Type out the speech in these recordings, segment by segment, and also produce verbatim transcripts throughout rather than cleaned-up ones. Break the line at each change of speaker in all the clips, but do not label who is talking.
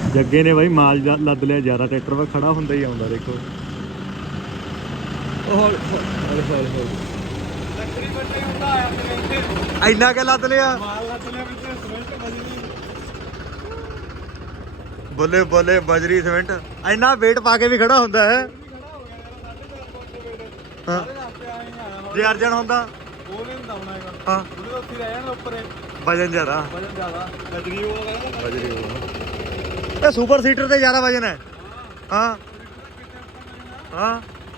जग्गे ने भाई माल लद लिया ज्यादा ट्रैक्टर पर खड़ा होंदा ही आउंदा देखो इन्ना के लद लिया बोले बोले बजरी सीमेंट इन्ना वेट पा के भी खड़ा होंदा है हाँ जे अर्जन होंदा हाँ वजन ज्यादा बजरी ये सुपर सीटर से ज्यादा वजन है हाँ हाँ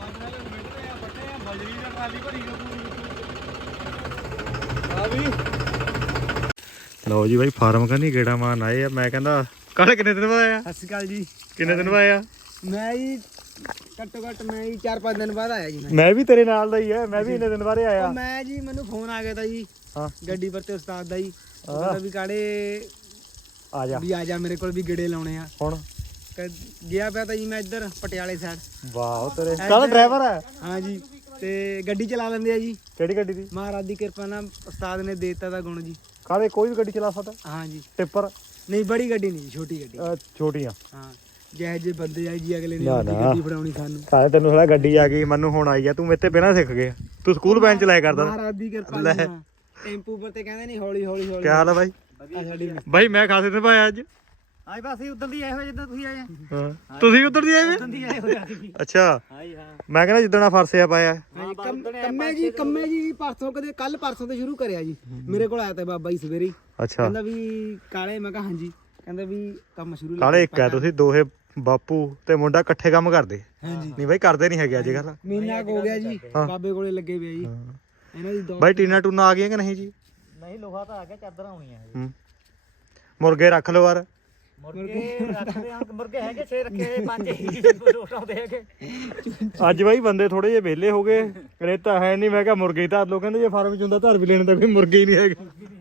लो जी भाई फार्म का नहीं गेड़ा मारन आए मैं कहना काले किन्ने दिन बाद आया?
सत श्री अकाल जी
किन्ने दिन बाद आया?
मैं जी घट्टो घट्ट मैं जी चार पांच दिन बाद आया जी मैं
मैं भी तेरे नाल दा ही है मैं भी इन्ने दिन बाद आया
तो मैं जी मैनू फोन आ गया था जी
हाँ
ਗੱਡੀ ਪਰ ਤੇ ਉਸਤਾਦ ਦਾ ਜੀ ਕਹਿੰਦਾ ਵੀ ਕਾੜੇ
आ जा
ਵੀ ਆ ਜਾ ਮੇਰੇ ਕੋਲ ਵੀ ਗੇੜੇ ਲਾਉਣੇ ਆ
ਹੁਣ
ਗਿਆ ਪਿਆ ਤਾਂ ਜੀ ਮੈਂ ਇੱਧਰ ਪਟਿਆਲੇ ਸਾਈਡ
ਵਾਹ ਤੇਰੇ ਕਾਲਾ ਡਰਾਈਵਰ ਹੈ
ਹਾਂ ਜੀ ਤੇ ਗੱਡੀ ਚਲਾ ਲੈਂਦੇ ਆ ਜੀ
ਕਿਹੜੀ ਗੱਡੀ ਦੀ
ਮਹਾਰਾਜ ਦੀ ਕਿਰਪਾ ਨਾਲ ਉਸਤਾਦ ਨੇ ਦੇਤਾ ਦਾ ਗੁਣ ਜੀ
ਕਾਲੇ ਕੋਈ ਵੀ ਗੱਡੀ ਚਲਾ ਸਕਦਾ
ਹਾਂ ਜੀ
ਟਿੱਪਰ
ਨਹੀਂ ਬੜੀ ਗੱਡੀ ਨਹੀਂ ਛੋਟੀ ਗੱਡੀ
ਛੋਟੀਆਂ
ਹਾਂ ਜਿਹੇ ਜਿਹੇ ਬੰਦੇ ਆਈ ਜੀ ਅਗਲੇ ਨੇ
ਨਾ,
ਵੱਡੀ
ਨਾ।
ਗੱਡੀ ਫੜਾਉਣੀ ਸਾਨੂੰ
ਕਾਲੇ ਤੈਨੂੰ ਥੋੜਾ ਗੱਡੀ ਆ ਗਈ ਮੈਨੂੰ ਹੁਣ ਆਈ ਆ ਤੂੰ ਮੇਰੇ ਤੇ ਬਿਨਾਂ ਸਿੱਖ ਗਿਆ ਤੂੰ ਸਕੂਲ ਬੈਂਚ ਲਾਇਆ ਕਰਦਾ
ਮਹਾਰਾਜ ਦੀ ਕਿਰਪਾ
ਲੈ।
ਨਾਲ ਟੈਂਪੂ ਪਰ ਤੇ ਕਹਿੰਦੇ ਨਹੀਂ ਹੌਲੀ ਹੌਲੀ ਹੌਲੀ
ਕੀ ਹਾਲ ਆ ਬਾਈ
ਆ ਸਾਡੀ
ਬਾਈ ਮੈਂ ਖਾਸੇ ਦਿਨ ਪਾਇਆ ਅੱਜ
ਆਏ ਬਸ ਉਧਰ ਦੀ ਆਏ ਹੋਏ ਜਿੱਦਾਂ ਤੁਸੀਂ ਆਏ
ਹਾਂ ਤੁਸੀਂ ਉਧਰ ਦੀ ਆਏ ਵੇ
ਉਧਰ ਦੀ ਆਏ ਹੋਏ ਅਸੀਂ
ਅੱਛਾ
ਹਾਂਜੀ ਹਾਂ
ਮੈਂ ਕਹਿੰਦਾ ਜਿੱਦਣ ਆ ਫਰਸਿਆ ਪਾਇਆ
ਹਾਂਜੀ ਕੰਮੇ ਜੀ ਕੰਮੇ ਜੀ ਪਰਸੋਂ ਕਦੇ ਕੱਲ ਪਰਸੋਂ ਤੋਂ ਸ਼ੁਰੂ ਕਰਿਆ ਜੀ ਮੇਰੇ ਕੋਲ ਆਇਆ ਤਾਂ ਬਾਬਾ ਜੀ ਸਵੇਰੇ ਹੀ
ਅੱਛਾ
ਕਹਿੰਦਾ ਵੀ ਕਾਲੇ ਮੈਂ ਕਿਹਾ ਹਾਂਜੀ ਕਹਿੰਦਾ ਵੀ ਕੰਮ ਸ਼ੁਰੂ
ਕਾਲੇ ਇੱਕ ਹੈ ਤੁਸੀਂ ਦੋਹੇ ਬਾਪੂ ਤੇ ਮੁੰਡਾ ਇਕੱਠੇ ਕੰਮ ਕਰਦੇ
ਹਾਂਜੀ
ਨਹੀਂ ਬਾਈ ਕਰਦੇ ਨਹੀਂ ਹੈਗੇ ਅੱਜ ਕੱਲ
ਮਹੀਨਾ ਕੁ ਹੋ ਗਿਆ ਜੀ
ਹਾਂ।
ਬਾਬੇ ਕੋਲੇ ਲੱਗੇ ਪਏ ਜੀ ਇਹਨਾਂ ਦੀ ਦੋ
ਬਾਈ ਟੀਨਾ ਟੂਨਾ ਆ ਗਈਆਂ ਕਿ ਨਹੀਂ ਜੀ
ਨਹੀਂ ਲੋਹਾ ਤਾਂ ਆ ਗਿਆ ਚਾਦਰਾਂ ਆਉਣੀਆਂ
ਹੂੰ ਮੁਰਗੇ ਰੱਖ ਲਓ ਯਾਰ
ਮੁਰਗੇ ਰੱਖਦੇ ਆ ਮੁਰਗੇ ਹੈਗੇ ਛੇ ਰੱਖੇ ਪੰਜ ਹੀ ਰੋਟਾਉਂਦੇ ਹੈਗੇ
ਅੱਜ ਬਾਈ ਬੰਦੇ ਥੋੜੇ ਜਿਹੇ ਵਿਹਲੇ ਹੋ ਗਏ ਰੇਤਾ ਹੈ ਨਹੀਂ ਮੈਂ ਕਿਹਾ ਮੁਰਗੇ ਹੀ ਧਰ ਲੋ ਕਹਿੰਦੇ ਜੇ ਫਾਰਮ ਚ ਹੁੰਦਾ ਧਰ ਵੀ ਲੈਣ ਤਾਂ ਕੋਈ ਮੁਰਗੇ ਹੀ ਨਹੀਂ ਹੈਗੇ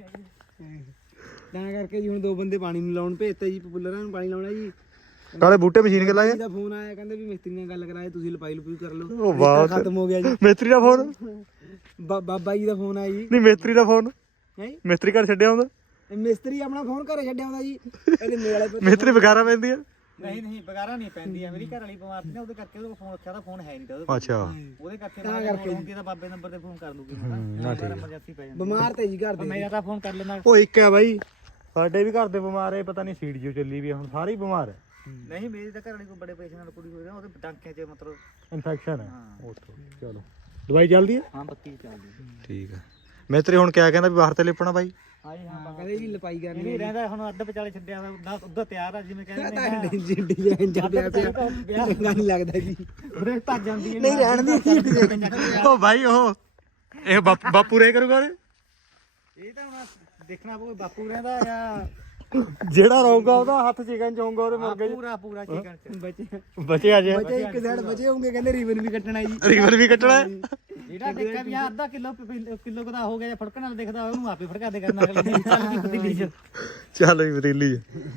ਤਾਂ ਕਰਕੇ ਜੀ ਹੁਣ ਦੋ ਬੰਦੇ ਪਾਣੀ ਨੂੰ ਲਾਉਣ ਭੇਜਤੇ ਜੀ ਪਪੂਲਰਾਂ ਨੂੰ ਪਾਣੀ ਲਾਉਣਾ ਜੀ
ਕਾਲੇ ਬੂਟੇ ਮਸ਼ੀਨ ਕੇ ਲਾਏ
ਦਾ ਫੋਨ ਆਇਆ ਕਹਿੰਦੇ ਵੀ ਮਿਸਤਰੀ ਨਾਲ ਗੱਲ ਕਰਾਏ ਤੁਸੀਂ ਲਪਾਈ ਲਪੂਈ ਕਰ ਲਓ
ਉਹ ਵਾਹ
ਖਤਮ ਹੋ ਗਿਆ ਜੀ
ਮਿਸਤਰੀ ਦਾ ਫੋਨ
ਬਾ- ਬਾਬਾ ਜੀ ਦਾ ਫੋਨ ਆਇਆ ਜੀ
ਨਹੀਂ ਮਿਸਤਰੀ ਦਾ ਫੋਨ
ਹੈ
ਮਿਸਤਰੀ ਘਰ ਛੱਡਿਆ ਹੁੰਦਾ
ਮਿਸਤਰੀ ਆਪਣਾ ਫੋਨ ਘਰੇ ਛੱਡਿਆ ਹੁੰਦਾ ਜੀ ਇਹਦੇ ਮੇਰੇ ਵਾਲੇ
ਮਿਸਤਰੀ ਬਗਾਰਾ ਪੈਂਦੀ ਆ
ਨਹੀਂ ਨਹੀਂ ਬਗਾਰਾ ਨਹੀਂ ਪੈਂਦੀ ਆ ਮੇਰੀ ਘਰ ਵਾਲੀ ਬਿਮਾਰ ਸੀ ਨਾ ਉਹਦੇ ਕਰਕੇ ਉਹਦਾ ਫੋਨ ਰੱਖਿਆ ਤਾਂ ਫੋਨ ਹੈ ਨਹੀਂ ਤਾਂ ਉਹਦੇ
ਅੱਛਾ
ਉਹਦੇ ਕਰਕੇ ਮੈਂ ਕਰਕੇ ਹੁੰਦੀ ਤਾਂ ਬਾਬੇ ਨੰਬਰ ਤੇ ਫੋਨ ਕਰ ਲੂਗੀ ਨਾ ਠੀਕ ਐਮਰਜੈਂਸੀ ਪੈ ਜਾਂਦੀ
ਬਿਮਾਰ ਤੇ ਜੀ ਘਰ ਦੇ
ਮੈਂ ਤਾਂ ਫੋਨ ਕਰ ਲੈਣਾ
ਉਹ ਇੱਕ ਹੈ ਬਾਈ ਸਾਡੇ ਵੀ ਘਰ ਦੇ ਬਿਮਾਰ ਹੈ ਪਤਾ ਨਹੀਂ ਸੀਟ ਜਿਉ ਚੱਲੀ ਵੀ ਆ, ਹੁਣ ਸਾਰੇ ਹੀ ਬਿਮਾਰ ਹੈ
ਨਹੀਂ ਮੇਰੀ ਤਾਂ ਘਰ ਵਾਲੀ ਕੋਈ ਬੜੇ ਪੈਸੇ ਨਾਲ ਕੁੜੀ ਹੋਈ ਨਾ ਉਹਦੇ ਟਾਂਕਿਆਂ 'ਚ ਮਤਲਬ
ਇਨਫੈਕਸ਼ਨ ਹੈ ਉੱਥੋਂ ਚਲੋ ਦਵਾਈ ਚੱਲਦੀ ਹੈ
ਹਾਂ ਬੱਤੀ ਚੱਲਦੀ
ਠੀਕ ਹੈ ਮਿਸਤਰੀ ਹੁਣ ਕਿਆ ਕਹਿੰਦਾ ਵੀ ਬਾਹਰ ਤੇ ਲਿਪਣਾ ਬਾਈ
ਹਾਂਜੀ ਹਾਂ
ਕਹਿੰਦੇ ਜੀ ਲਪਾਈ
ਇਹ
ਕਰਨੀ
ਵੀ ਰਹਿੰਦਾ ਹੁਣ ਅੱਧ ਵਿਚਾਲੇ ਛੱਡਿਆ ਵਾ ਉੱਧਰ ਤਿਆਰ ਆ ਜਿਵੇਂ ਕਹਿੰਦੇ ਨੇ
ਤਾਂ ਡਿਜ਼ਾਈਨ ਜਾ ਪਿਆ ਪਿਆ ਚੰਗਾ ਨਹੀਂ ਲੱਗਦਾ ਜੀ
ਉਹਦੇ ਭੱਜ ਜਾਂਦੀ ਹੈ
ਨਹੀਂ ਰਹਿਣ ਦੀ
ਉਹ ਬਾਈ ਉਹ ਇਹ ਬਾਪੂ ਬਾਪੂ ਰੇ ਕਰੂਗਾ ਰੇ
ਇਹ ਤਾਂ ਹੁਣ ਦੇਖਣਾ ਪਊ ਬਾਪੂ ਰਹਿੰਦਾ ਜਾਂ
ਜਿਹੜਾ ਰਹੂਗਾ ਉਹਦਾ ਹੱਥ ਚਿਕਨ ਚ ਹੋਊਗਾ ਉਹਦੇ ਮੁਰਗੇ ਚ
ਪੂਰਾ ਪੂਰਾ ਚਿਕਨ ਚ
ਬੱਚੇ
ਬਚੇ ਅਜੇ
ਬੱਚੇ ਇੱਕ ਸਾਈਡ ਬਚੇ ਹੋਣਗੇ ਕਹਿੰਦੇ ਰੀਵਨ ਵੀ ਕੱਟਣਾ ਜੀ
ਰਿਵਰ ਵੀ ਕੱਟਣਾ ਹੈ
ਜਿਹੜਾ ਦੇਖਿਆ ਵੀ ਆਹ ਅੱਧਾ ਕਿਲੋ ਕਿਲੋ ਕਦਾ ਹੋ ਗਿਆ ਜਾਂ ਫੜਕਣ ਨਾਲ ਦਿਖਦਾ ਉਹਨੂੰ ਆਪੇ ਫੜਕਾ ਦੇ ਕਰਨਾ ਅਗਲੇ ਦਿਨ ਚੱਲ ਵੀ ਪਤੀਲੀ ਚ
ਚੱਲ ਵੀ ਪਤੀਲੀ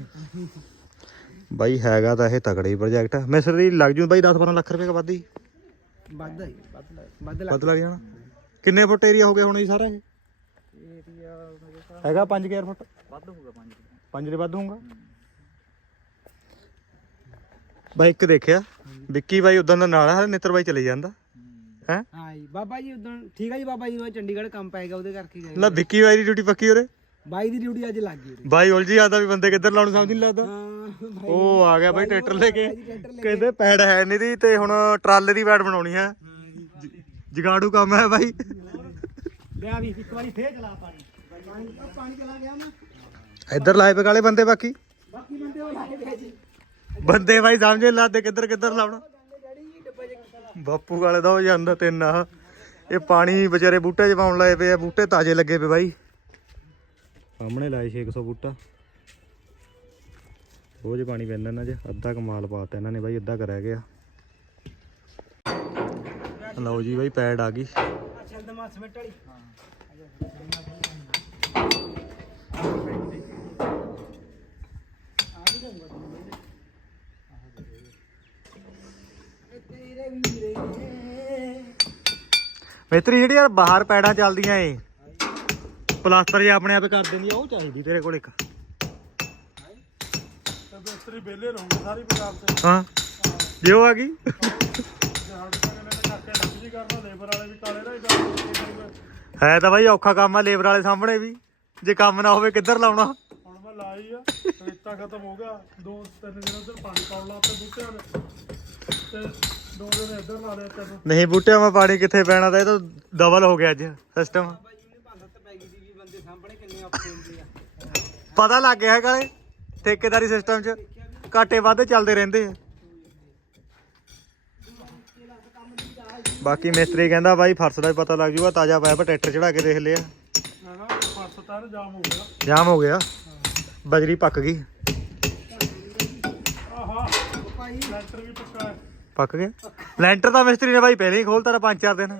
ਬਾਈ ਹੈਗਾ ਤਾਂ ਇਹ ਤਕੜੀ ਪ੍ਰੋਜੈਕਟ ਮਿਸਤਰੀ ਲੱਗ ਜੂ ਬਾਈ ਦਸ ਬਾਰਾਂ ਲੱਖ ਰੁਪਏ ਦਾ ਵੱਧ ਹੀ
ਵੱਧ ਹੈ ਵੱਧ ਲੱਗ- ਵੱਧ ਲੱਗ
ਵੱਧ ਲੱਗ ਜਾਣਾ ਕਿੰਨੇ ਫੁੱਟ ਏਰੀਆ ਹੋ ਗਿਆ ਹੁਣ ਜੀ ਸਾਰਾ ਇਹ
ਏਰੀਆ
ਹੈਗਾ ਪੰਜ ਹਜ਼ਾਰ ਫੁੱਟ
ਵੱਧ ਹੋਊਗਾ ਪੰਜ
ਪੰਜ ਦੇ ਵੱਧ ਹੋਊਗਾ ਬਾਈ ਇੱਕ ਦੇਖਿਆ ਵਿੱਕੀ ਬਾਈ ਉਦੋਂ ਦਾ ਨਾਲ ਹੈ ਨਿੱਤਰ ਬਾਈ ਚਲੇ ਜਾਂਦਾ ਹੈ
ਹਾਂ ਜੀ ਬਾਬਾ ਜੀ ਉਦੋਂ ਠੀਕ ਹੈ ਜੀ ਬਾਬਾ ਜੀ ਉਹ ਚੰਡੀਗੜ੍ਹ ਕੰਮ ਪਾਏਗਾ ਉਹਦੇ ਕਰਕੇ ਗਏ
ਲੈ ਵਿੱਕੀ ਬਾਈ ਦੀ ਡਿਊਟੀ ਪੱਕੀ ਉਰੇ
ਬਾਈ ਦੀ ਡਿਊਟੀ ਅੱਜ ਲੱਗ ਗਈ ਉਰੇ।
ਬਾਈ ਉਲਝੀ ਆਦਾ ਵੀ ਬੰਦੇ ਕਿੱਧਰ ਲਾਉਣ ਸਮਝ ਨਹੀਂ ਲੱਗਦਾ
ਹਾਂ ਬਾਈ
ਉਹ ਆ ਗਿਆ ਬਾਈ ਟਰੈਕਟਰ ਲੈ ਕੇ
ਟਰੈਕਟਰ ਲੈ
ਕਹਿੰਦੇ ਪੈੜ ਹੈ ਨਹੀਂ ਦੀ ਤੇ ਹੁਣ ਟਰਾਲੇ ਦੀ ਪੈੜ ਬਣਾਉਣੀ ਹੈ ਜਗਾੜੂ ਕੰਮ ਹੈ ਬਾਈ
ਲਿਆ ਵੀ ਇੱਕ ਵਾਰੀ ਫੇਰ ਚਲਾ ਪਾਣੀ
ਪਾਣੀ ਪਾਣੀ ਚਲਾ ਗਿਆ ਨਾ
ਇੱਧਰ ਲਾਏ ਪੇ ਕਾਲੇ ਬੰਦੇ ਬਾਕੀ
ਬਾਕੀ ਬੰਦੇ ਉਹ ਲਾਏ ਗਏ ਜੀ
ਬੰਦੇ ਬਾਈ ਸਮਝੇ ਲਾਦੇ ਕਿੱਧਰ ਕਿੱਧਰ ਲਾਉਣਾ
ਡੈਡੀ ਜੀ ਡੱਬੇ ਚ
ਬਾਪੂ ਵਾਲੇ ਦਾ ਹੋ ਜਾਂਦਾ ਤਿੰਨ ਆ ਇਹ ਪਾਣੀ ਵਿਚਾਰੇ ਬੂਟੇ 'ਚ ਪਾਉਣ ਲਾਏ ਪਏ ਆ ਬੂਟੇ ਤਾਜ਼ੇ ਲੱਗੇ ਪਏ ਬਾਈ ਸਾਹਮਣੇ ਲਾਏ ਛੇ ਸੌ ਬੂਟਾ ਰੋਜ਼ ਪਾਣੀ ਪੈਂਦਾ ਇਹਨਾਂ 'ਚ ਅੱਧਾ ਕਮਾਲ ਪਾਤਾ ਇਹਨਾਂ ਨੇ ਬਾਈ ਅੱਧਾ ਕਰ ਰਹਿ ਗਿਆ ਲਓ ਜੀ ਬਾਈ ਪੈਡ ਆ ਗਈ
ਛੰਦ ਮਾ ਸਮਿਟ ਵਾਲੀ
ਮਿਸਤਰੀ ਜਿਹੜੀ ਯਾਰ ਬਾਹਰ ਪੈੜਾਂ ਚੱਲਦੀਆਂ ਏ ਪਲਾਸਟਰ ਜੇ ਆਪਣੇ ਆਪ ਕਰ ਦਿੰਦੀ ਆ ਉਹ ਚਾਹੀਦੀ ਤੇਰੇ ਕੋਲ ਇੱਕ
ਤੇ ਮਿਸਤਰੀ ਵਿਹਲੇ ਰਹੂਗੇ ਸਾਰੀ ਪੰਜਾਬ ਤੇ
ਹਾਂ ਜੇ ਉਹ ਆ ਗਈ
ਜਹਾਜ਼ ਕਹਿੰਦੇ ਨੇ ਕਰਕੇ ਲੱਗ ਜੀ ਕਰਨਾ ਲੇਬਰ ਵਾਲੇ ਵੀ ਕਾਲੇ ਦਾ ਹੀ ਕਰਨਗੇ।
ਹੈ ਤਾਂ ਬਾਈ ਔਖਾ ਕੰਮ ਆ ਲੇਬਰ ਵਾਲੇ ਸਾਹਮਣੇ ਵੀ ਜੇ ਕੰਮ ਨਾ ਹੋਵੇ ਕਿੱਧਰ ਲਾਉਣਾ
ਹੁਣ ਮੈਂ ਲਾਈ ਆ ਰੇਤਾ ਖਤਮ ਹੋ ਗਿਆ ਦੋ ਤਿੰਨ ਦਿਨ ਉਧਰ ਪਾਣੀ ਪਾਉਣ ਲਾ ਤੇ ਬੂਟਿਆਂ ਨੇ ਤੇ ਦੋ ਦਿਨ ਇੱਧਰ ਲਾ ਲਿਆ ਤੈਨੂੰ
ਨਹੀਂ ਬੂਟਿਆਂ 'ਮਾ ਪਾਣੀ ਕਿੱਥੇ ਪੈਣਾ ਤਾਂ ਇਹ ਤਾਂ ਡਬਲ ਹੋ ਗਿਆ ਅੱਜ ਸਿਸਟਮ
ਬਾਈ ਜੀ ਨੇ ਭੰਦਤ ਪੈ ਗਈ ਸੀ ਵੀ ਬੰਦੇ ਸਾਹਮਣੇ ਕਿੰਨੇ ਔਖੇ ਹੁੰਦੇ ਆ
ਪਤਾ ਲੱਗ ਗਿਆ ਹੈ ਕਾਲੇ ਠੇਕੇਦਾਰੀ ਸਿਸਟਮ 'ਚ ਘਾਟੇ ਵਾਧੇ ਚੱਲਦੇ ਰਹਿੰਦੇ ਆ ਬਾਕੀ ਮਿਸਤਰੀ ਕਹਿੰਦਾ ਬਾਈ ਫਰਸ਼ ਦਾ ਵੀ ਪਤਾ ਲੱਗ ਜੂਗਾ ਤਾਜ਼ਾ ਪਾਇਪ ਟਰੈਕਟਰ ਚੜਾ ਕੇ ਦੇਖ ਲਿਆ
ਮੈਂ ਕਿਹਾ ਫਰਸ਼ ਤਾਂ ਜਾਮ ਹੋ ਗਿਆ
ਜਾਮ ਹੋ ਗਿਆ ਬਜਰੀ ਪੱਕ ਗਈ
ਆਹਾ ਭਾਈ ਲੈਂਟਰ ਵੀ ਪੱਕਾ ਹੈ
ਪੱਕ ਗਿਆ ਲੈਂਟਰ ਤਾਂ ਮਿਸਤਰੀ ਨੇ ਬਾਈ ਪਹਿਲਾਂ ਹੀ ਖੋਲਤਾ ਪੰਜ ਚਾਰ ਦਿਨ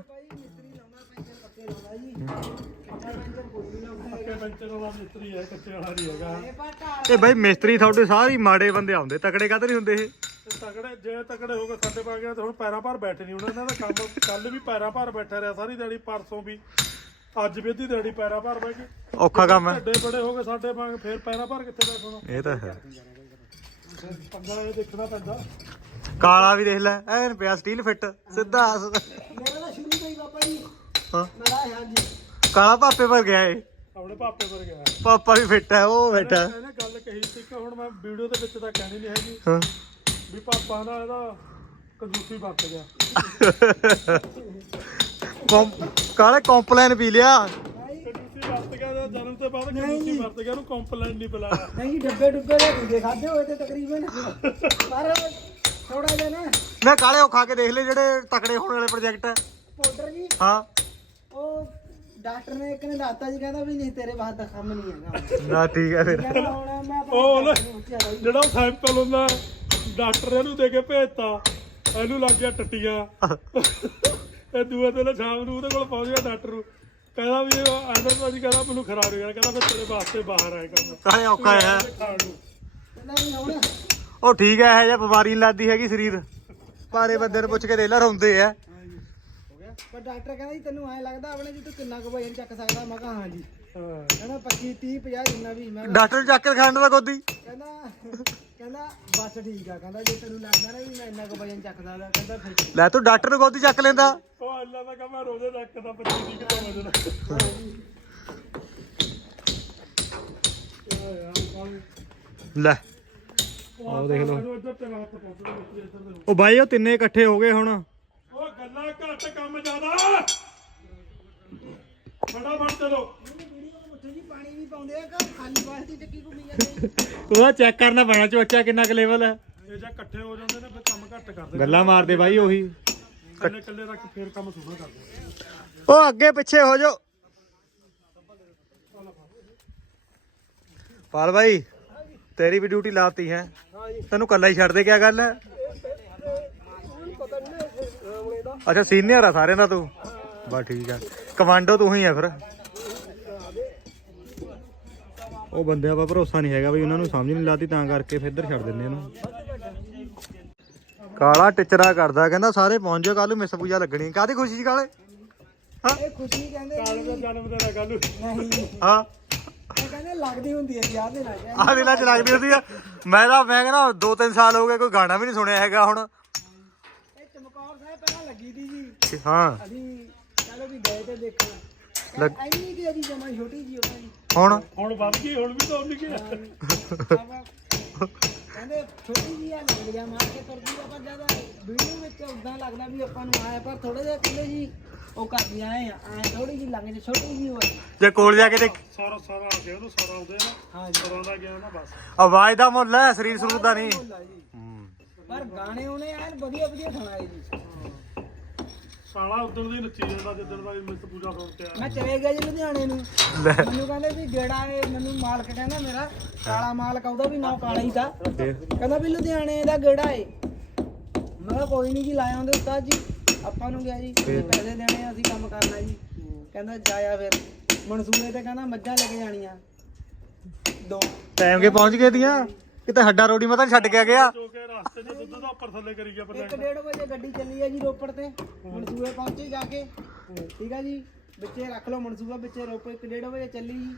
ਪੱਕੇ ਪੈਂਚਰ ਵਾਲਾ ਮਿਸਤਰੀ ਹੈ ਕੱਚੇ ਵਾਲਾ ਨਹੀਂ ਹੈਗਾ
ਇਹ ਬਾਈ ਮਿਸਤਰੀ ਤੁਹਾਡੇ ਸਾਰੇ ਮਾੜੇ ਬੰਦੇ ਆਉਂਦੇ ਤਕੜੇ ਕਾਹਤੇ ਨਹੀਂ ਹੁੰਦੇ ਇਹ
ਤੇ ਤਕੜੇ ਜੇ ਤਕੜੇ ਹੋ ਕੇ ਸਾਡੇ ਪਾ ਗਿਆ ਤੇ ਹੁਣ ਪੈਰਾਂ ਭਾਰ ਬੈਠੇ ਨਹੀਂ ਹੁਣ ਇਹਨਾਂ ਦਾ ਕੰਮ ਕੱਲ ਵੀ ਪੈਰਾਂ ਭਾਰ ਬੈਠਾ ਰਿਹਾ ਸਾਰੀ ਦਿਹਾੜੀ ਪਰਸੋਂ ਵੀ ਅੱਜ ਵੀ ਅੱਧੀ ਦਿਹਾੜੀ ਪੈਰਾਂ ਭਾਰ ਬੈ ਕੇ
ਔਖਾ ਕੰਮ ਹੈ
ਢੱਡੇ ਬੜੇ ਹੋ ਗਏ ਸਾਡੇ ਵਾਂਗ ਫੇਰ ਪੈਰਾਂ ਭਾਰ ਕਿੱਥੇ ਬੈਠਣਾ
ਇਹ ਤਾਂ ਹੈ
ਪੰਗਾ ਇਹ ਦੇਖਣਾ ਪੈਂਦਾ
ਕਾਲਾ ਵੀ ਦੇਖ ਲੈ ਐਨ ਪਿਆ ਸਟੀਲ ਫਿੱਟ ਸਿੱਧਾ
ਮੇਰਾ ਤਾਂ ਸ਼ੁਰੂ ਤੋਂ ਹੀ ਬਾਬਾ ਜੀ
ਹਾਂ
ਮੇਰਾ ਹਾਂਜੀ
ਕਾਲਾ ਪਾਪੇ ਪਰ ਗਿਆ ਏ
ਆਪਣੇ ਪਾਪੇ ਪਰ ਗਿਆ
ਪਾਪਾ ਵੀ ਫਿੱਟ ਹੈ ਉਹ ਬੈਠਾ
ਇਹਨੇ ਗੱਲ ਕਹੀ ਸੀ ਕਿ ਹੁਣ ਮੈਂ ਵੀਡੀਓ ਦੇ ਵਿੱਚ ਤਾਂ ਕਹਿਣੀ ਨਹੀਂ ਹੈਗੀ
ਹਾਂ
ਵੀ ਪਾਪਾ ਨਾ ਇਹਦਾ ਕੰਜੂਸੀ ਵਰਤ ਗਿਆ
ਕਾਲੇ ਕੰਪਲੇਨ ਪੀ ਲਿਆ
ਕੰਜੂਸੀ ਵਰਤ ਗਿਆ ਤੇ ਜਨਮ ਤੋਂ ਬਾਅਦ ਕੰਜੂਸੀ ਵਰਤ ਗਿਆ ਉਹਨੂੰ ਕੰਪਲੇਂਟ ਨਹੀਂ ਬੁਲਾਇਆ
ਨਹੀਂ ਡੱਬੇ ਡੁੱਬੇ ਦੇ ਕੁੰਡੇ ਖਾਦੇ ਹੋਏ ਤੇ ਤਕਰੀਬਨ ਪਰ ਥੋੜਾ ਜਿਹਾ ਨਾ
ਮੈਂ ਕਾਲੇ ਉਹ ਖਾ ਕੇ ਦੇਖ ਲੈ ਜਿਹੜੇ ਤਕੜੇ ਹੋਣ ਵਾਲੇ ਪ੍ਰੋਜੈਕਟ ਹੈ
ਪਾਊਡਰ ਜੀ
ਹਾਂ
ਉਹ ਡਾਕਟਰ ਨੇ ਇੱਕ ਨੇ ਦੱਸਤਾ ਜੀ ਕਹਿੰਦਾ ਵੀ ਨਹੀਂ ਤੇਰੇ ਬਾਅਦ ਦਾ ਕੰਮ ਨਹੀਂ ਹੈਗਾ
ਨਾ ਠੀਕ ਹੈ ਫਿਰ
ਕਹਿੰਦਾ ਹੁਣ ਮੈਂ
ਉਹ ਨਾ
ਪੁੱਛਿਆ ਬਾਈ
ਜਿਹੜਾ ਸੈਂਪਲ ਹੁੰਦਾ ਡਾਕਟਰ ਇਹਨੂੰ ਦੇ ਕੇ ਭੇਜਤਾ ਇਹਨੂੰ ਲੱਗ ਗਿਆ ਟੱਟੀਆਂ ਇਹ ਦੂਏ ਦਿਨ ਸ਼ਾਮ ਨੂੰ ਉਹਦੇ ਕੋਲ ਪਹੁੰਚ ਗਿਆ ਡਾਕਟਰ ਨੂੰ ਕਹਿੰਦਾ ਵੀ ਇਹ ਆਦਰ ਭਾਜੀ ਕਹਿੰਦਾ ਮੈਨੂੰ ਖਰਾਬ ਹੋ ਗਿਆ ਕਹਿੰਦਾ ਫਿਰ ਤੇਰੇ ਵਾਸਤੇ ਬਾਹਰ ਆਏ ਕੰਮ
ਕਾਲੇ ਔਖਾ ਹੈ
ਖਾਣ ਨੂੰ
ਕਹਿੰਦਾ ਵੀ ਹੁਣ
ਉਹ ਠੀਕ ਹੈ ਇਹ ਜਿਹਾ ਬਿਮਾਰੀ ਨਹੀਂ ਲੱਗਦੀ ਹੈਗੀ ਸਰੀਰ ਭਾਰੇ ਬੰਦੇ ਨੂੰ ਪੁੱਛ ਕੇ ਦੇਖ ਲੈ ਰੋਂਦੇ ਆ
ਹੋ ਗਿਆ ਪਰ ਡਾਕਟਰ ਕਹਿੰਦਾ ਜੀ ਤੈਨੂੰ ਐ ਲੱਗਦਾ ਆਪਣੇ ਜੀ ਤੂੰ ਕਿੰਨਾ ਕੁ ਵਜਨ ਚੱਕ ਸਕਦਾ ਮੈਂ ਕਿਹਾ ਹਾਂ ਜੀ
ਹਾਂ
ਕਹਿੰਦਾ ਪੱਚੀ ਤੀਹ ਪੰਜਾਹ ਜਿੰਨਾ ਵੀ ਮੈਂ ਕਿਹਾ-
ਡਾਕਟਰ ਨੂੰ ਚੱਕ ਕੇ ਖਾਣ ਦਾ ਗੋਦੀ
ਕਹਿੰਦਾ ਕਹਿੰਦਾ ਬਸ ਠੀਕ ਆ ਕਹਿੰਦਾ ਜੇ ਤੈਨੂੰ ਲੱਗਦਾ ਨਾ ਵੀ ਮੈਂ ਇੰਨਾ ਕੁ ਵਜਨ ਚੱਕ ਸਕਦਾ ਕਹਿੰਦਾ ਫਿਰ ਠੀਕ।
ਲੈ ਤੂੰ ਡਾਕਟਰ ਨੂੰ ਗੋਦੀ ਚੱਕ ਲੈਂਦਾ
ਉਹ ਅੱਲਾ ਦਾ ਕੰਮ ਰੋਜ਼ੇ ਰੱਖਦਾ ਪੱਚੀ ਦੀ ਕਿਤਾ ਵਜਣਾ
ਲੈ ਉਹ ਦੇਖ ਲਓ
ਇੱਧਰ ਤੇ ਹੱਥ ਪਹੁੰਚਦੇ ਮਿੱਟੀ ਇੱਧਰ ਦੇ
ਉਹ ਬਾਈ ਉਹ ਤਿੰਨੇ ਇਕੱਠੇ ਹੋ ਗਏ ਹੁਣ
ਉਹ ਗੱਲਾਂ ਘੱਟ ਕੰਮ ਜ਼ਿਆਦਾ ਫਟਾਫਟ ਚਲੋ
ਉੱਥੇ ਜੀ ਪਾਣੀ ਵੀ ਪਾਉਂਦੇ ਆ ਕਿ ਖਾਲੀ ਬਾਸ ਦੀ ਟੱਕੀ ਘੁੰਮੀ ਜਾਂਦੀ
ਉਹਦਾ ਚੈੱਕ ਕਰਨਾ ਪੈਣਾ ਚੋਚਾ ਕਿੰਨਾ ਕੁ ਲੈਵਲ ਹੈ
ਇਹ ਜਾਂ ਇਕੱਠੇ ਹੋ ਜਾਂਦੇ ਨੇ ਫਿਰ ਕੰਮ ਘੱਟ ਕਰਦੇ
ਗੱਲਾਂ ਮਾਰਦੇ ਬਾਈ ਉਹੀ
ਇਕੱਲੇ ਇਕੱਲੇ ਰੱਖ ਫੇਰ ਕੰਮ ਸੁਣਾ ਕਰਦੇ
ਉਹ ਅੱਗੇ ਪਿੱਛੇ ਹੋ ਜਾਓ ਪਾਲ ਬਾਈ ਤੇਰੀ ਵੀ ਡਿਊਟੀ ਲਾਤੀ ਹੈ ਤੈਨੂੰ ਕੱਲਾ ਹੀ ਛੱਡ ਦੇ ਕਿਆ ਗੱਲ ਹੈ ਅੱਛਾ ਸੀਨੀਅਰ ਆ ਸਾਰਿਆਂ ਦਾ ਤੂੰ ਬਸ ਠੀਕ ਆ ਕਮਾਂਡੋ ਤੂੰ ਹੀ ਆ ਫਿਰ ਉਹ ਬੰਦਿਆਂ ਦਾ ਭਰੋਸਾ ਨਹੀਂ ਹੈਗਾ ਬਈ ਉਹਨਾਂ ਨੂੰ ਸਮਝ ਨਹੀਂ ਲੱਗਦੀ ਤਾਂ ਕਰਕੇ ਫਿਰ ਇੱਧਰ ਛੱਡ ਦਿੰਦੇ ਇਹਨੂੰ ਕਾਲਾ ਟਿਚਰਾ ਕਰਦਾ ਕਹਿੰਦਾ ਸਾਰੇ ਪਹੁੰਚ ਜਾਓ ਕੱਲ ਨੂੰ ਮਿਸ ਪੂਜਾ ਲੱਗਣੀ ਕਾਹਦੀ ਖੁਸ਼ੀ ਚ ਕਾਲੇ ਹਾਂ
ਇਹ ਖੁਸ਼ੀ ਕਹਿੰਦੇ
ਕਾਲੇ ਦਾ ਜਨਮ ਦਿਨ ਹੈ ਕੱਲ
ਨਹੀਂ
ਹਾਂ
ਇਹ ਕਹਿੰਦੇ ਲੱਗਦੀ ਹੁੰਦੀ ਹੈ ਯਾਦ ਨਹੀਂ ਲੱਗਿਆ
ਆਹ ਦਿਨਾਂ ਚ ਲੱਗਦੀ ਹੁੰਦੀ ਆ ਮੈਂ ਤਾਂ ਮੈਂ ਕਹਿੰਦਾ ਦੋ ਤਿੰਨ ਸਾਲ ਹੋ ਗਏ ਕੋਈ ਗਾਣਾ ਵੀ ਨਹੀਂ ਸੁਣਿਆ ਹੈਗਾ ਹੁਣ
ਇਹ ਚਮਕੌਰ ਸਾਹਿਬ ਪਹਿਲਾਂ ਲੱਗੀ ਸੀ ਜੀ
ਹਾਂ
ਅਸੀਂ ਚਲੋ ਵੀ ਗਏ ਤੇ ਦੇਖਣ
ਲੱਗ-
ਐਨੀ ਕਿ ਅਜੀ ਜਮਾ ਛੋਟੀ ਜੀ ਉਹਨਾਂ ਦੀ
ਹੁਣ
ਹੁਣ ਵੱਧ ਗਈ ਹੁਣ ਵੀ ਤਾਂ ਉਨੀ ਕੀ ਹੈ
ਕਹਿੰਦੇ ਛੋਟੀ ਜੀ ਆ ਲੱਗ ਗਿਆ ਮਾਰ ਕੇ ਤੁਰਦੀ ਆ ਪਰ ਜਿਆਦਾ ਵੀਡੀਓ ਵਿੱਚ ਉਦਾਂ ਲੱਗਦਾ ਵੀ ਆਪਾਂ ਨੂੰ ਆਇਆ ਪਰ ਥੋੜਾ ਜਿਹਾ ਕਹਿੰਦੇ ਜੀ ਉਹ ਕਰਦੀਆਂ ਆਏ ਐ ਥੋੜੀ ਜੀ ਲੰਘ ਜੇ ਛੋਟੀ ਜੀ ਹੋਏ
ਜੇ ਕੋਲ ਜਾ ਕੇ ਦੇਖ
ਸਾਰਾ ਸਾਰਾ ਆ ਗਿਆ ਉਹਨੂੰ ਸਾਰਾ ਆਉਂਦੇ ਆ ਨਾ
ਹਾਂ
ਸਾਰਾ ਦਾ ਗਿਆ ਨਾ ਬਸ
ਆਵਾਜ਼ ਦਾ ਮੁੱਲ ਹੈ ਸਰੀਰ ਸਰੂਰ ਦਾ ਨਹੀਂ
ਭੋਲਾ ਜੀ ਪਰ ਗਾਣੇ ਉਹਨੇ ਐਨ ਵਧੀਆ ਵਧੀਆ ਸੁਣਾਏ ਜੀ
ਸਾਲਾ ਉਦੋਂ ਦੀ ਨੱਚੀ ਜਾਂਦਾ ਜਿੱਦਣ ਦਾ ਮਿਸ ਪੂਜਾ ਸੁਣ ਕੇ ਆਇਆ
ਮੈਂ ਚਲੇ ਗਿਆ ਜੀ ਲੁਧਿਆਣੇ ਨੂੰ
ਲੈ
ਮੈਨੂੰ ਕਹਿੰਦੇ ਵੀ ਗੇੜਾ ਇਹ ਮੈਨੂੰ ਮਾਲਕ ਕਹਿੰਦਾ ਮੇਰਾ ਕਾਲਾ ਮਾਲਕ ਆਉਂਦਾ ਵੀ ਨਾ ਕਾਲਾ ਹੀ ਤਾਂ ਕਹਿੰਦਾ ਵੀ ਲੁਧਿਆਣੇ ਦਾ ਗੇੜਾ ਏ ਮੈਂ ਕਿਹਾ ਕੋਈ ਨਹੀਂ ਜੀ ਲਾਇਆ ਹੁੰਦੇ ਉਸਤਾਦ ਜੀ ਆਪਾਂ ਨੂੰ ਗਿਆ ਜੀ ਤੁਸੀਂ ਪੈਸੇ ਦੇਣੇ ਆ, ਅਸੀਂ ਕੰਮ ਕਰਨਾ ਜੀ ਕਹਿੰਦਾ ਜਾਇਆ ਫਿਰ ਮਨਸੂਬੇ ਤੇ ਕਹਿੰਦਾ ਮੱਝਾਂ ਲੈ ਕੇ ਜਾਣੀਆਂ ਦੋ
ਟਾਈਮ ਕੇ ਪਹੁੰਚ ਗਏ ਦੀਆਂ ਕਿਤੇ ਹੱਡਾ ਰੋੜੀ ਮਤਾਂ ਛੱਡ ਕੇ ਗਿਆ
ਜੋ ਕਿ ਰਸਤੇ 'ਚ ਦੁੱਧ ਦਾ ਉੱਪਰ ਥੱਲੇ ਕਰੀ ਗਿਆ
ਇੱਕ ਡੇਢ ਵਜੇ ਗੱਡੀ ਚੱਲੀ ਆ ਜੀ ਰੋਪੜ ਤੇ ਮਨਸੂਬੇ ਪਹੁੰਚੇ ਜਾ ਕੇ ਠੀਕ ਆ ਜੀ ਵਿੱਚੇ ਰੱਖ ਲਓ ਮਨਸੂਬਾ ਵਿੱਚੇ ਰੋਪੜ ਇੱਕ ਡੇਢ ਵਜੇ ਚੱਲੀ ਜੀ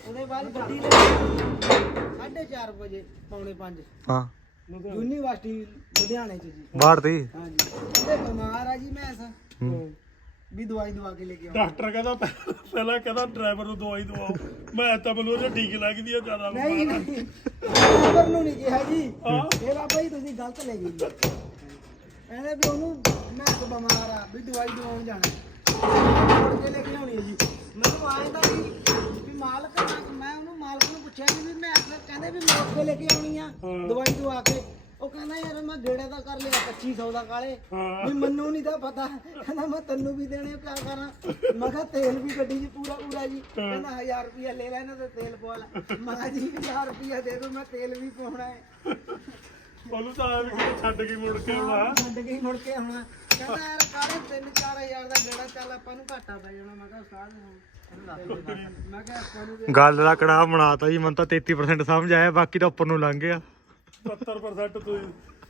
ਉਹਦੇ ਬਾਅਦ ਗੱਡੀ ਲੈ ਸਾਢੇ ਚਾਰ ਵਜੇ ਪੌਣੇ ਪੰਜ
ਹਾਂ
ਯੂਨੀਵਰਸਿਟੀ ਲੁਧਿਆਣੇ ਚ ਜੀ
ਬਾੜ ਤੀ
ਹਾਂਜੀ ਉਹਦੇ ਬਿਮਾਰ ਆ ਜੀ ਮੈਂ
ਹੂੰ।
ਵੀ ਦਵਾਈ ਦਵਾ ਕੇ ਲੈ ਕੇ ਆਉਂ
ਡਾਕਟਰ ਕਹਿੰਦਾ ਪਹਿ- ਪਹਿਲਾਂ ਕਹਿੰਦਾ ਡਰਾਈਵਰ ਨੂੰ ਦਵਾਈ ਦਵਾਓ ਮੈਂ ਤਾਂ ਬਲੂ ਜੇ ਠੀਕ ਲੱਗਦੀ ਆ ਜ਼ਿਆਦਾ
ਨਹੀਂ ਨਹੀਂ ਡਰਾਈਵਰ ਨੂੰ ਨਹੀਂ ਕਿਹਾ ਜੀ ਇਹ ਬਾਬਾ ਜੀ ਤੁਸੀਂ ਗਲਤ ਲੈ ਗਏ ਜੀ ਕਹਿੰਦੇ ਵੀ ਉਹਨੂੰ ਮੈਂ ਤਾਂ ਬਿਮਾਰ ਆ ਵੀ ਦਵਾਈ ਦਵਾਉਣ ਜਾਣਾ ਮੁੜ ਕੇ ਲੈ ਕੇ ਆਉਣੀ ਹੈ ਜੀ ਮੈਨੂੰ ਆਏ ਤਾਂ ਜੀ ਵੀ ਮਾਲਕ ਨਾਲ- ਮੈਂ ਉਹਨੂੰ ਮਾਲਕ ਨੂੰ ਪੁੱਛਿਆ ਜੀ ਵੀ ਮੈਂ ਅਸਲ ਕਹਿੰਦੇ ਵੀ ਮੋੜ ਕੇ ਲੈ ਕੇ ਆਉਣੀ ਆ ਦਵਾਈ ਦਵਾ ਕੇ ਉਹ ਕਹਿੰਦਾ ਯਾਰ ਮੈਂ ਗੇੜੇ ਦਾ ਕਰ ਲਿਆ ਪੱਚੀ ਸੌ ਦਾ ਕਾਲੇ ਵੀ ਮੈਨੂੰ ਨਹੀਂ ਤਾਂ ਪਤਾ ਕਹਿੰਦਾ ਮੈਂ ਤੈਨੂੰ ਵੀ ਦੇਣੇ ਕਿਆ ਕਰਾਂ ਮੈਂ ਕਿਹਾ ਤੇਲ ਵੀ ਗੱਡੀ 'ਚ ਪੂਰਾ ਪੂਰਾ ਜੀ ਕਹਿੰਦਾ ਹਜ਼ਾਰ ਰੁਪਇਆ ਲੈ ਲੈਣਾ ਤੇ ਤੇਲ ਪਵਾ ਲੈ ਮੈਂ ਕਿਹਾ ਜੀ ਹਜ਼ਾਰ ਰੁਪਇਆ ਦੇ ਦੋ ਮੈਂ ਤੇਲ ਵੀ ਪਾਉਣਾ ਹੈ
ਉਹਨੂੰ ਤਾਂ ਐਵੇਂ ਕਿਤੇ ਛੱਡ ਕੇ ਮੁੜ ਕੇ ਆਉਣਾ
ਛੱਡ ਕੇ ਹੀ ਮੁੜ ਕੇ ਆਉਣਾ ਕਹਿੰਦਾ ਯਾਰ ਕਾਲੇ ਤਿੰਨ ਚਾਰ ਹਜ਼ਾਰ ਦਾ ਗੇੜਾ ਚੱਲ ਆਪਾਂ ਨੂੰ ਘਾਟਾ ਪੈ ਜਾਣਾ ਮੈਂ ਕਿਹਾ ਉਸਤਾਦ ਮੈਂ ਕਿਹਾ ਆਪਾਂ ਨੂੰ
ਗੱਲ ਦਾ ਕੜਾ ਬਣਾਤਾ ਜੀ ਮੈਨੂੰ ਤਾਂ ਤੇਤੀ ਪਰਸੈਂਟ ਸਮਝ ਆਇਆ ਬਾਕੀ ਤਾਂ ਉੱਪਰ ਨੂੰ ਲੰਘ ਗਿਆ
ਸੱਤਰ ਪਰਸੈਂਟ ਤੁਸੀਂ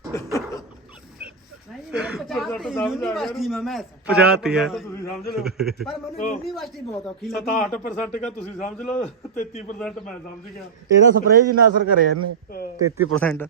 ਨਹੀਂ ਮੈਂ ਪਚਾਸ ਯੂਨੀਵਰਸਿਟੀ ਮੈਂ ਮੈਂ
ਪਚਾਤੀ ਹੈ
ਤੁਸੀਂ ਸਮਝ ਲਓ
ਪਰ ਮੈਨੂੰ ਯੂਨੀਵਰਸਿਟੀ ਬਹੁਤ ਔਖੀ ਲੱਗੀ
ਸਤਾਹਠ ਪਰਸੈਂਟ ਕਾ ਤੁਸੀਂ ਸਮਝ ਲਓ ਤੇਤੀ ਪਰਸੈਂਟ ਮੈਂ ਸਮਝ ਗਿਆ
ਇਹਦਾ ਸਪਰੇਅ ਜਿੰਨਾ ਅਸਰ ਕਰਿਆ ਇਹਨੇ ਤੇਤੀ ਪਰਸੈਂਟ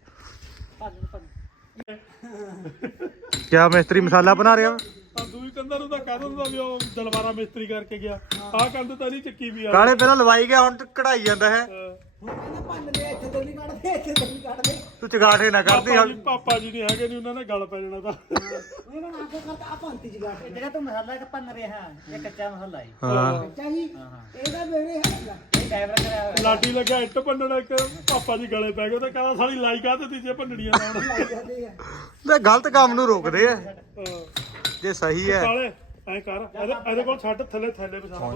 ਕਿਆ ਮਿਸਤਰੀ ਮਸਾਲਾ ਬਣਾ ਰਿਹਾ
ਤਾਂ ਦੂਈ ਕੰਧਾਂ ਨੂੰ ਤਾਂ ਕਹਿ ਦਿੰਦਾ ਵੀ ਉਹ ਦਲਵਾਰਾ ਮਿਸਤਰੀ ਕਰਕੇ ਗਿਆ ਆਹ ਕੰਧ ਤਾਂ ਨਹੀਂ ਚੱਕੀ ਵੀ ਆ
ਕਾਲੇ ਪਹਿਲਾਂ ਲਵਾਈ ਗਿਆ ਹੁਣ ਕਢਾਈ ਜਾਂਦਾ ਹੈ
ਹੁਣ ਕਹਿੰਦਾ ਭੰਨ ਦੇ ਇੱਥੇ ਤੋਂ ਨਹੀਂ ਕੱਢਦੇ ਇੱਥੇ ਤੋਂ ਨਹੀਂ ਕੱਢਦੇ
ਤੂੰ ਚਗਾਠੇ ਨਾ ਕਰਦੀ
ਪਾਪਾ ਜੀ ਪਾਪਾ ਜੀ ਨਹੀਂ ਹੈਗੇ ਨਹੀਂ ਉਹਨਾਂ ਨੇ ਗੱਲ ਪੈ ਜਾਣਾ ਤਾਂ
ਉਹਨਾਂ ਨੇ ਆਖੇ ਕਰਤਾ ਆ ਭੰਤੀ ਜਗਾ
ਇਹ ਜਿਹੜਾ ਤੂੰ ਮਸਾਲਾ ਇੱਕ ਭੰਨ ਰਿਹਾ ਇਹ ਕੱਚਾ ਮਸਾਲਾ ਹੈ
ਹਾਂ
ਬੱਚਾ ਜੀ ਇਹਦਾ ਮੇਰੇ ਹੈਗਾ
ਇਹ ਡਰਾਈਵਰ ਕਰਿਆ ਹੋਇਆ
ਲਾਡੀ ਲੱਗਿਆ ਇੱਟ ਭੰਨਣ ਇੱਕ ਪਾਪਾ ਜੀ ਗਲੇ ਪੈ ਗਏ ਉਹ ਤਾਂ ਕਹਿੰਦਾ ਸਾਲੀ ਲਾਈ ਕਾਹ ਤੇ ਤੀਜੇ ਭੰਨੜੀਆਂ ਲਾਉਣ
ਲਾਈ ਜਾਂਦੇ ਆ
ਤੇ ਗਲਤ ਕੰਮ ਨੂੰ ਰੋਕਦੇ ਆ
ਹਾਂ।
ਜੇ ਸਹੀ ਹੈ
ਕਾਲੇ ਐ ਕਰ ਇਹਦੇ ਇਹਦੇ ਕੋਲ ਛੱਡ ਥੱਲੇ ਥੱਲੇ ਵਿਛਾ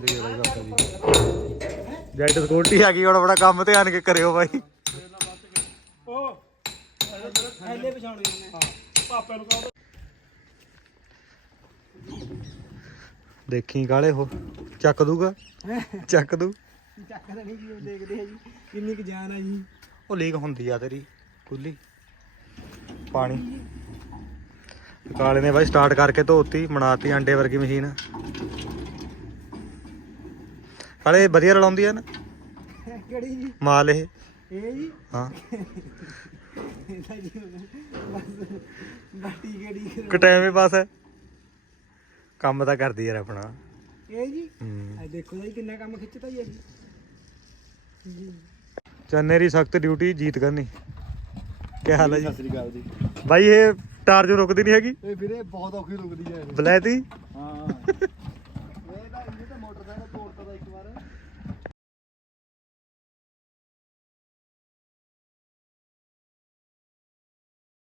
ਜੈਟ ਸਕਿਉਰਟੀ ਆ ਗਈ ਹੁਣ ਬੜਾ ਕੰਮ ਧਿਆਨ ਕੇ ਕਰਿਓ ਬਾਈ
ਉਹ
ਥੈਲੇ ਵਿਛਾਉਣੇ ਨੇ
ਹਾਂ ਪਾਪੇ ਨੂੰ ਕਹੋ
ਦੇਖੀ ਕਾਲੇ ਉਹ ਚੱਕ ਦੂਗਾ ਚੱਕ ਦੂ
ਚੱਕਦਾ ਨਹੀਂ ਜੀ ਉਹ ਦੇਖਦੇ ਆ ਜੀ ਕਿੰਨੀ ਕੁ ਜਾਨ ਆ ਜੀ
ਉਹ ਲੀਕ ਹੁੰਦੀ ਆ ਤੇਰੀ ਖੁੱਲੀ ਪਾਣੀ ਕਾਲੇ ਨੇ ਬਾਈ ਸਟਾਰਟ ਕਰਕੇ ਧੋਤੀ ਬਣਾਤੀ ਅੰਡੇ ਵਰਗੀ ਮਸ਼ੀਨ ਕਾਲੇ ਵਧੀਆ ਰਲਾਉਂਦੀ ਆ ਨਾ
ਕਿਹੜੀ ਜੀ
ਮਾਲ ਇਹ
ਇਹ ਜੀ
ਹਾਂ
ਇਹਦਾ ਜੀ ਬਸ ਬਾਟੀ ਕਿਹੜੀ
ਕਿ ਟਾਈਮ ਹੀ ਪਾਸ ਹੈ ਕੰਮ ਤਾਂ ਕਰਦੀ ਯਾਰ ਆਪਣਾ
ਇਹ ਜੀ
ਹੂੰ
ਆ ਦੇਖੋ ਜੀ ਕਿੰਨਾ ਕੰਮ ਖਿੱਚਦਾ ਜੀ ਜੀ ਜੀ
ਚੰਨੇ ਦੀ ਸਖਤ ਡਿਊਟੀ ਜੀਤ ਕਰਨੀ ਕੀ ਹਾਲ ਹੈ ਜੀ
ਸਤਿ ਸ੍ਰੀ ਅਕਾਲ ਜੀ
ਬਾਈ ਇਹ ਟਾਰ ਜੋ ਰੁਕਦੀ ਨਹੀਂ ਹੈਗੀ
ਇਹ ਵੀਰੇ ਬਹੁਤ ਔਖੀ ਰੁਕਦੀ ਹੈ ਇਹ
ਬਲੈਤੀ
ਹਾਂ